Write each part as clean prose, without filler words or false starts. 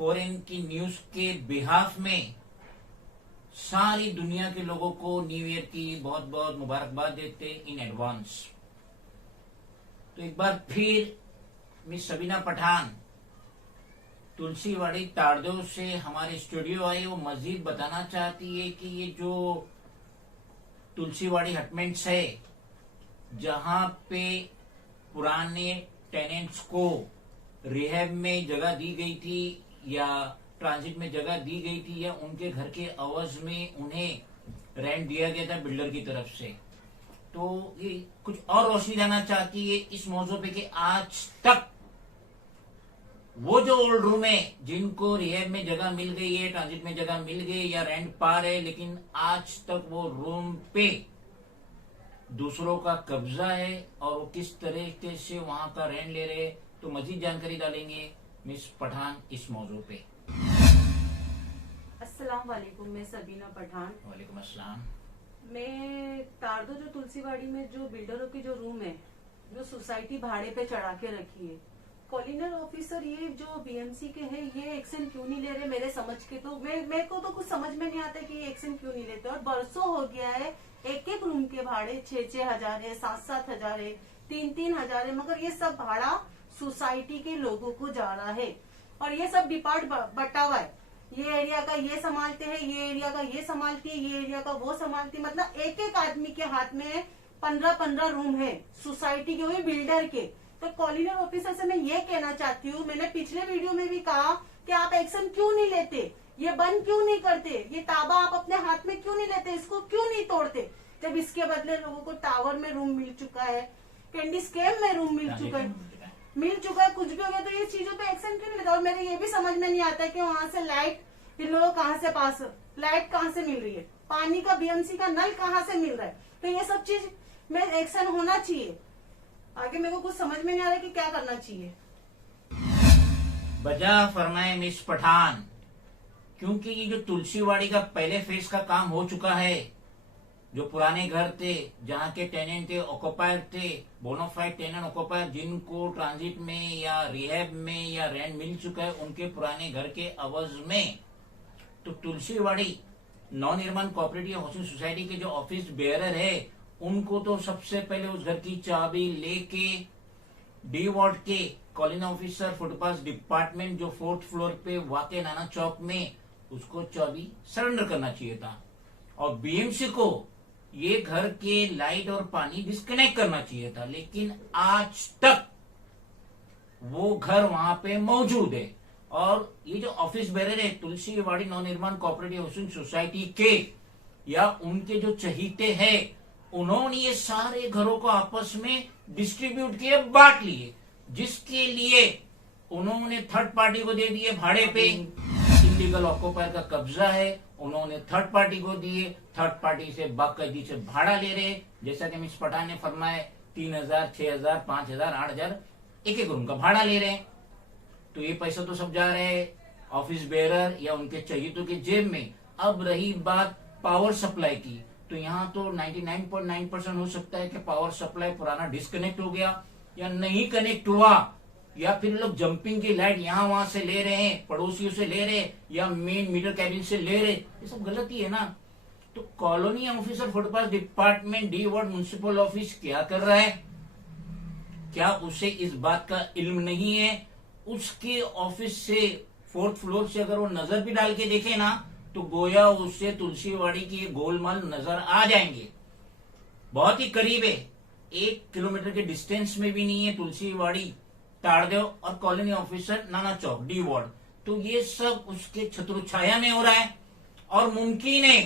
Foreign की news के behalf में सारी दुनिया के लोगों को न्यू ईयर की बहुत बहुत मुबारकबाद देते इन एडवांस। तो एक बार फिर मिस सबीना पठान तुलसीवाड़ी ताड़देव से हमारे स्टूडियो आई। वो मजीद बताना चाहती है कि ये जो तुलसीवाड़ी हटमेंट्स है, जहां पे पुराने टेनेंट्स को रिहैब में जगह दी गई थी या ट्रांजिट में जगह दी गई थी या उनके घर के अवज में उन्हें रेंट दिया गया था बिल्डर की तरफ से, तो ये कुछ और रोशनी लाना चाहती है इस मौजू पे कि आज तक वो जो ओल्ड रूम है जिनको रिहैब में जगह मिल गई है, ट्रांजिट में जगह मिल गई या रेंट पा रहे, लेकिन आज तक वो रूम पे दूसरों का कब्जा है और वो किस तरीके से वहां का रेंट ले रहे। तो मजीद जानकारी डालेंगे मिस पठान इस मौजू पे। अस्सलाम वालेकुम, मैं सबीना पठान। वालेकुम अस्सलाम। मैं तारदो जो तुलसीवाड़ी में जो बिल्डरों की जो रूम है, जो सोसाइटी भाड़े पे चढ़ा के रखी है, कॉलोनियल ऑफिसर ये जो बीएमसी के हैं ये एक्शन क्यों नहीं ले रहे मेरे समझ के। तो मेरे को तो कुछ समझ में नहीं आता कि ये एक्शन क्यों नहीं लेते। और बरसों हो गया है, एक एक रूम के भाड़े 6-6 हजार है, 7-7 हजार है, 3-3 हजार है, मगर ये सब भाड़ा सोसाइटी के लोगों को जा रहा है। और ये सब डिपार्ट बटा हुआ है, ये एरिया का ये संभालते हैं, ये एरिया का ये संभालती है, ये एरिया का वो संभालती है। मतलब एक एक आदमी के हाथ में 15-15 रूम है सोसाइटी के, वही बिल्डर के। तो कॉलोनियल ऑफिसर से मैं ये कहना चाहती हूँ, मैंने पिछले वीडियो में भी कहा कि आप एक्शन क्यों नहीं लेते, ये बंद क्यों नहीं करते, ये ताबा आप अपने हाथ में क्यों नहीं लेते, इसको क्यों नहीं तोड़ते, जब इसके बदले लोगों को टावर में रूम मिल चुका है, कैंडी स्केप में रूम मिल चुका है, कुछ भी हो गया, तो ये चीजों पे एक्शन क्यों नहीं लेता। और मेरे ये भी समझ में नहीं आता कि वहाँ से लाइट इन लोगों कहाँ से पास, लाइट कहाँ से मिल रही है, पानी का बीएमसी का नल कहाँ से मिल रहा है। तो ये सब चीज में एक्शन होना चाहिए। आगे मेरे को कुछ समझ में नहीं आ रहा कि क्या करना चाहिए। बजा फरमाए मिस पठान, क्योंकि ये जो तुलसीवाड़ी का पहले फेज का काम हो चुका है, जो पुराने घर थे जहाँ के टेनेंट थे, ऑक्युपायर थे, बोनाफाइड टेनेंट ऑक्युपायर, जिनको ट्रांजिट में या रिहैब में या रेंट मिल चुका है, उनके पुराने घर के अवज में तो Tulsiwadi Navnirman cooperative housing society के जो ऑफिस बेयरर है, उनको तो सबसे पहले उस घर की चाबी लेके डी वार्ड के कॉलोनी ऑफिसर फुटपाथ डिपार्टमेंट जो 4th फ्लोर पे वाक़ नाना चौक में, उसको चाबी सरेंडर करना चाहिए था। और बीएमसी को ये घर के लाइट और पानी डिस्कनेक्ट करना चाहिए था, लेकिन आज तक वो घर वहां पे मौजूद है। और ये जो ऑफिस बेरर है Tulsiwadi Navnirman cooperative housing society के या उनके जो चहीते हैं, उन्होंने ये सारे घरों को आपस में डिस्ट्रीब्यूट किए, बांट लिए, जिसके लिए उन्होंने थर्ड पार्टी को दे दिए भाड़े पे। इलीगल ऑक्युपायर का कब्जा है, उन्होंने थर्ड पार्टी को दिए, थर्ड पार्टी से बाकायदगी से भाड़ा ले रहे। जैसा कि मिस पठान ने फरमाया 3,000, 6,000, 5,000, 8,000 एक रूम का भाड़ा ले रहे हैं। तो ये पैसा तो सब जा रहे हैं ऑफिस बेयरर या उनके चहीतों के जेब में। अब रही बात पावर सप्लाई की, तो यहाँ तो 99.9% हो सकता है कि पावर सप्लाई पुराना डिस्कनेक्ट हो गया या नहीं कनेक्ट हुआ, या फिर लोग जंपिंग की लाइट यहाँ वहां से ले रहे हैं, पड़ोसियों से ले रहे या मेन मीटर कैबिन से ले रहे। ये सब गलती है ना। तो colony officer footpath department D ward municipal office क्या कर रहा है? क्या उसे इस बात का इल्म नहीं है? उसके ऑफिस से 4th फ्लोर से अगर वो नजर भी डाल के देखे ना, तो गोया उससे तुलसीवाड़ी की गोलमाल नजर आ जाएंगे। बहुत ही करीब है, 1 किलोमीटर के डिस्टेंस में भी नहीं है तुलसीवाड़ी ताड़देव और कॉलोनी ऑफिसर नाना चौक डी वार्ड। तो ये सब उसके छत्रछाया में हो रहा है और मुमकिन है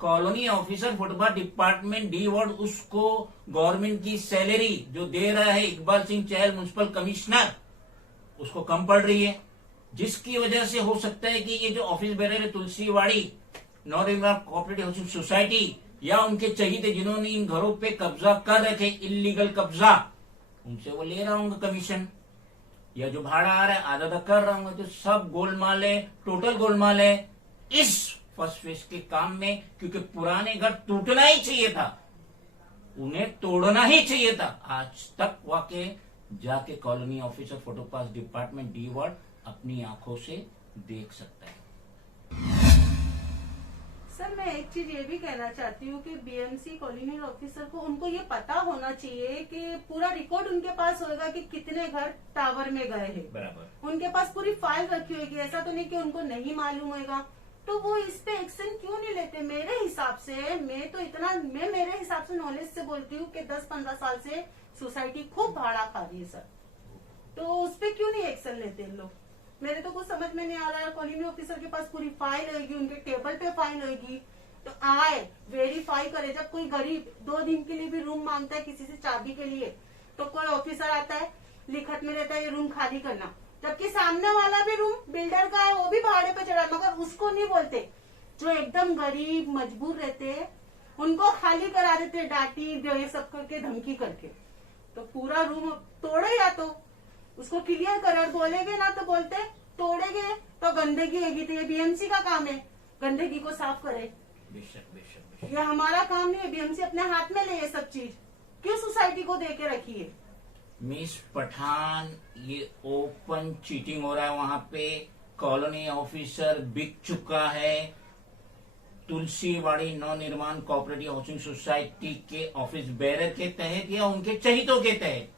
colony officer footpath department D ward उसको गवर्नमेंट की सैलरी जो दे रहा है इकबाल सिंह चहल म्युनिसिपल कमिश्नर, उसको कम पड़ रही है, जिसकी वजह से हो सकता है कि ये जो ऑफिस बेरर है Tulsiwadi Navnirman cooperative housing society या उनके चहीते जिन्होंने इन घरों पे कब्जा कर रखे, इलीगल कब्जा, उनसे वो ले रहा होंगे कमीशन, या जो भाड़ा आ रहा है आधा आधा कर रहा होंगे। तो सब गोलमाल है, टोटल गोलमाल है इस फर्स्ट फेज के काम में, क्योंकि पुराने घर टूटना ही चाहिए था, उन्हें तोड़ना ही चाहिए था। आज तक वाकई जाके colony officer footpath department D ward अपनी आंखों से देख सकता है। सर मैं एक चीज ये भी कहना चाहती हूँ कि बीएमसी कॉलोनी ऑफिसर को उनको ये पता होना चाहिए कि पूरा रिकॉर्ड उनके पास होगा कि कितने घर टावर में गए हैं। बराबर। उनके पास पूरी फाइल रखी होगी, ऐसा तो नहीं कि उनको नहीं मालूम होगा। तो वो इस पे एक्शन क्यों नहीं लेते? मेरे हिसाब से मैं मेरे हिसाब से नॉलेज से बोलती हूँ कि 10-15 साल से सोसाइटी खूब भाड़ा खा रही है सर। तो उस पे क्यों नहीं एक्शन लेते इन लोग? मेरे तो कुछ समझ में नहीं आ रहा है। कॉलोनी ऑफिसर के पास पूरी फाइल होगी, उनके टेबल पे फाइल होगी, तो आए वेरीफाई करे। जब कोई गरीब 2 दिन के लिए भी रूम मांगता है किसी से चाबी के लिए, तो कोई ऑफिसर आता है, लिखत में रहता है ये रूम खाली करना, जबकि सामने वाला भी रूम बिल्डर का है, वो भी भाड़े पे चढ़ा, मगर उसको नहीं बोलते। जो एकदम गरीब मजबूर रहते हैं उनको खाली करा देते, डांटी ये सब करके धमकी करके। तो पूरा रूम तोड़े या तो उसको क्लियर कर, बोलेगे ना तो बोलते तोड़ेगे तो गंदगी होगी, तो ये बीएमसी का काम है गंदगी को साफ करे। बेशक बेशक बेशक। ये हमारा काम नहीं है। बीएमसी अपने हाथ में ले ये सब चीज, क्यों सोसाइटी को दे के रखी है? मिस पठान, ये ओपन चीटिंग हो रहा है वहां पे। कॉलोनी ऑफिसर बिक चुका है। Tulsiwadi Navnirman cooperative housing society के ऑफिस बेरर के तहत या उनके चहितों के तहत,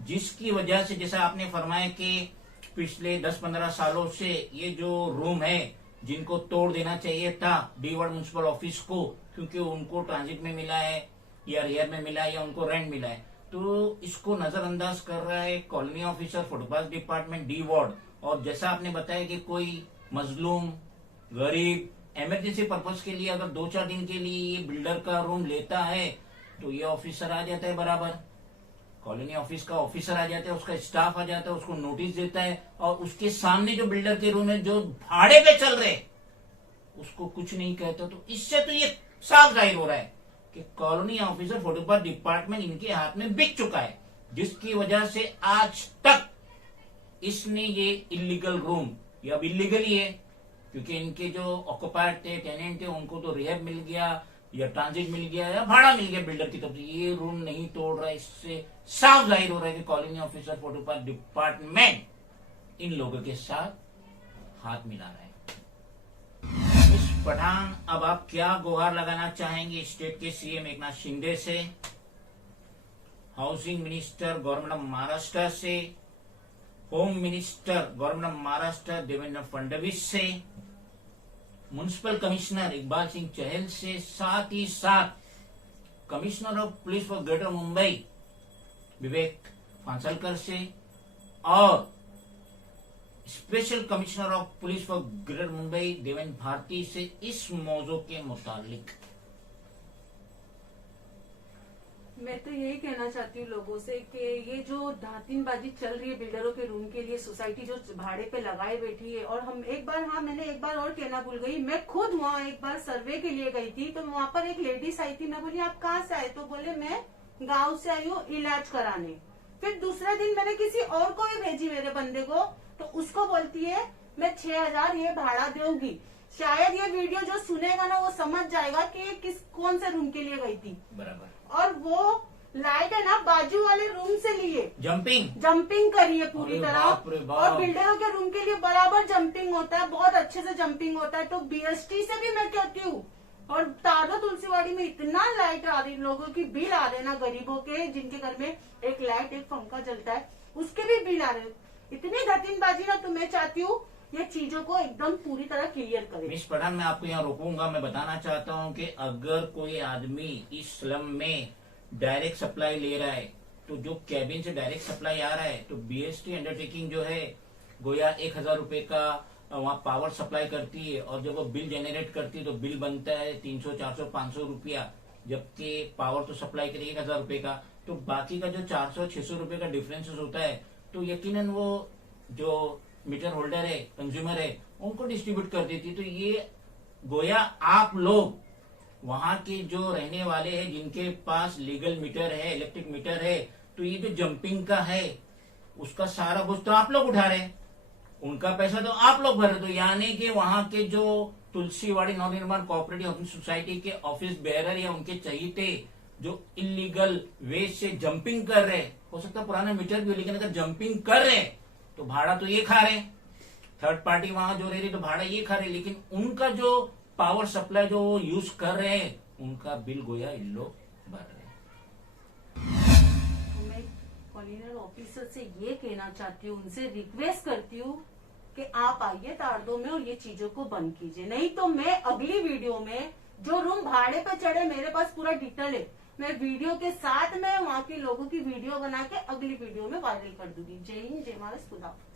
जिसकी वजह से जैसा आपने फरमाया कि पिछले 10-15 सालों से ये जो रूम है जिनको तोड़ देना चाहिए था डी वार्ड म्युनिसिपल ऑफिस को, क्योंकि उनको ट्रांजिट में मिला है या रियर में मिला है या उनको रेंट मिला है, तो इसको नजरअंदाज कर रहा है colony officer, footpath department, D ward. और जैसा आपने बताया कि कोई मजलूम गरीब इमरजेंसी पर्पज के लिए अगर 2-4 दिन के लिए ये बिल्डर का रूम लेता है तो ये ऑफिसर आ जाता है, बराबर कॉलोनी ऑफिस का ऑफिसर आ जाता है, उसका स्टाफ आ जाता है, उसको नोटिस देता है, और उसके सामने जो बिल्डर के रूम है जो भाड़े पे चल रहे उसको कुछ नहीं कहता। तो इससे तो ये साफ जाहिर हो रहा है कि कॉलोनी ऑफिसर फुटपाथ डिपार्टमेंट इनके हाथ में बिक चुका है, जिसकी वजह से आज तक इसने ये इलीगल रूम, ये अब इलीगल ही है क्योंकि इनके जो ऑक्युपायर थे, टेनेंट थे, उनको तो रिहैब मिल गया या ट्रांजिट मिल गया या भाड़ा मिल गया बिल्डर की तरफ से, ये रूम नहीं तोड़ रहा है। इससे साफ जाहिर हो रहा है कि colony officer footpath department in लोगों के साथ हाथ मिला रहा है। मिस पठान, अब आप क्या गुहार लगाना चाहेंगे स्टेट के सीएम एकनाथ शिंदे से, housing minister government of Maharashtra से, home minister government of Maharashtra Devendra Fadnavis से, म्युनिसिपल कमिश्नर इकबाल सिंह चहल से, साथ ही साथ commissioner of police for greater Mumbai Vivek Phansalkar से, और special commissioner of police for greater Mumbai Devendra Bharti से इस मौजू के मुतालिक? मैं तो यही कहना चाहती हूँ लोगों से कि ये जो धातिनबाजी चल रही है बिल्डरों के रूम के लिए, सोसाइटी जो भाड़े पे लगाए बैठी है, और मैंने एक बार और कहना भूल गई, मैं खुद वहाँ एक बार सर्वे के लिए गई थी, तो वहाँ पर एक लेडीज आई थी। मैं बोली आप कहाँ से आए? तो बोले मैं गाँव से आई हूँ इलाज कराने। फिर दूसरे दिन मैंने किसी और को भी भेजी मेरे बंदे को, तो उसको बोलती है मैं 6,000 ये भाड़ा दूंगी। शायद ये वीडियो जो सुनेगा ना वो समझ जाएगा कि कौन से रूम के लिए गई थी। बराबर। और वो लाइट है ना बाजू वाले रूम से लिए जंपिंग करी है पूरी तरह, और बिल्डरों के रूम के लिए बराबर जंपिंग होता है, बहुत अच्छे से जंपिंग होता है। तो बीएसटी से भी मैं कहती हूँ, और तारदो तुलसीवाड़ी में इतना लाइट आ रही, लोगों की बिल आ रहे ना, गरीबों के जिनके घर में एक लाइट एक पंखा चलता है उसके भी बिल आ रहे, इतनी धतिनबाजी ना। तो मैं चाहती हूँ ये चीजों को एकदम पूरी तरह क्लियर करें। मिस पठान, मैं आपको यहाँ रोकूंगा। मैं बताना चाहता हूँ कि अगर कोई आदमी इस स्लम में डायरेक्ट सप्लाई ले रहा है, तो जो कैबिन से डायरेक्ट सप्लाई आ रहा है, तो बीएसटी अंडरटेकिंग जो है गोया 1,000 रुपए का वहाँ पावर सप्लाई करती है, और जब वो बिल जनरेट करती है तो बिल बनता है 300, 400, 500 रुपया, जबकि पावर तो सप्लाई करेगी 1,000 रुपए का। तो बाकी का जो 400, 600 रुपए का डिफरेंसेस होता है, तो यकीनन वो जो मीटर होल्डर है, कंज्यूमर है, उनको डिस्ट्रीब्यूट कर देती। तो ये गोया आप लोग वहां के जो रहने वाले हैं जिनके पास लीगल मीटर है, इलेक्ट्रिक मीटर है, तो ये जो जंपिंग का है उसका सारा बोझ तो आप लोग उठा रहे हैं, उनका पैसा तो आप लोग भर रहे। तो यानी कि वहां के जो Tulsiwadi Navnirman cooperative housing society के ऑफिस बेरर या उनके चहीते जो इलीगल वे से जंपिंग कर रहे, हो सकता है पुराना मीटर भी हो, लेकिन अगर जंपिंग कर रहे तो भाड़ा तो ये खा रहे। थर्ड पार्टी वहां जो रह रही तो भाड़ा ये खा रहे, लेकिन उनका जो पावर सप्लाई जो यूज कर रहे हैं उनका बिल गोया इन लोग भर रहे हैं। तो मैं कॉलोनियल ऑफिसर से ये कहना चाहती हूँ, उनसे रिक्वेस्ट करती हूँ कि आप आइए तारदो में और ये चीजों को बंद कीजिए, नहीं तो मैं अगली वीडियो में जो रूम भाड़े पे चढ़े, मेरे पास पूरा डिटेल है, मैं वीडियो के साथ में वहाँ के लोगों की वीडियो बना के अगली वीडियो में वायरल कर दूंगी। जय हिंद, जय महाराष्ट्र, खुदा हाफिज।